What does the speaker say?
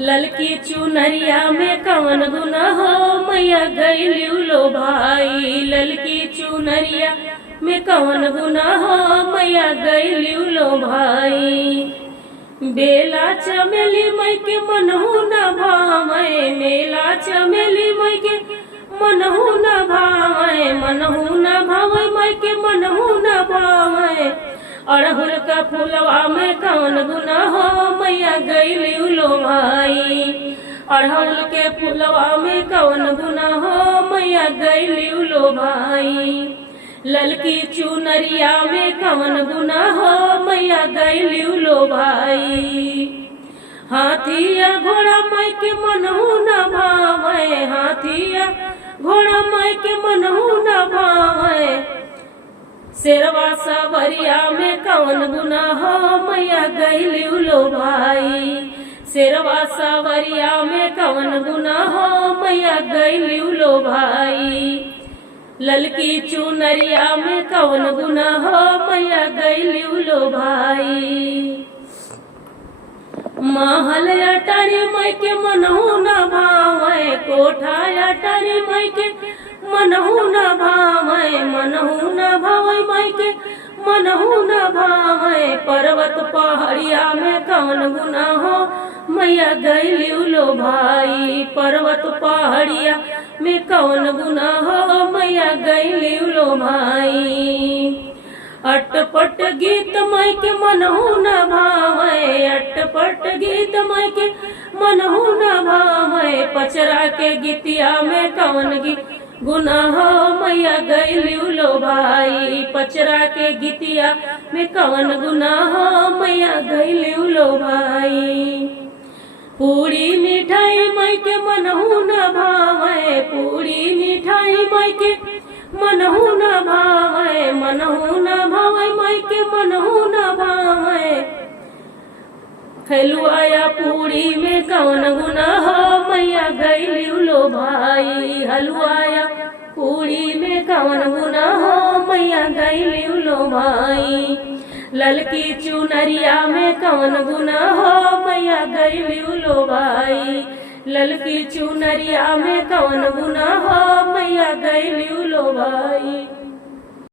ललकी चुनरिया में कवन गुना हो मैया गईली लो भाई। ललकी चुनरिया में कवन गुना हो मैया गईली लो भाई। बेला चमेली मई के मनहु न भावे, मेला चमेली मई के मनहु न भावे, मनहु न भावे मई के मनहु न भावे। अड़हुल का फूलवा में कवन गुना हो मैया गईली लो भाई। अड़हुल के फूलवा में कवन गुना हो मैया गईली लो भाई। ललकी चुनरिया में कवन गुना हो मैया गईली लो भाई। हाथिया घोड़ा माई के मनहु न भावे, हाथिया घोड़ा माई के मनहु न भावे। शेरवा सवरिया में कवन गुना हो मैया गईली लो भाई। शेरवा सवरिया में कवन गुना हो मैया गईली लो भाई। ललकी चुनरिया में कवन गुना हो मैया गईली लो भाई। महल अटारी माई के मनहु न भावे, कोठा अटारी माई के मनहु न भावे, मनहु न भावे माई के मनहु न भावे। पर्वत पहाड़िया में कवन गुना हो मैया गईली लो भाई। पर्वत पहाड़िया में कवन गुना हो मैया गईली लो भाई। अटपट गीत माई के मनहु न भावे, अटपट गीत माई के मनहु न भावे। पचरा के गीतिया में कवन गुना हो मैया गईली लो भाई। पचरा के गीतिया में कवन गुना हो मैया गईली लो भाई। पूरी मिठाई माई के मनहु न भावे, पूरी मिठाई माई के मनहु न भावे, मनहु न भावे माई के मनहु न भावे। हलुआया पूरी में कवन गुना हो मैया गईली लो भाई। हलुआया पूरी में कवन गुना हो मैया गईली लो भाई। ललकी चुनरिया में कवन गुना हो मैया गईली लो भाई। ललकी चुनरिया में कवन गुना हो मैया गईली लो भाई।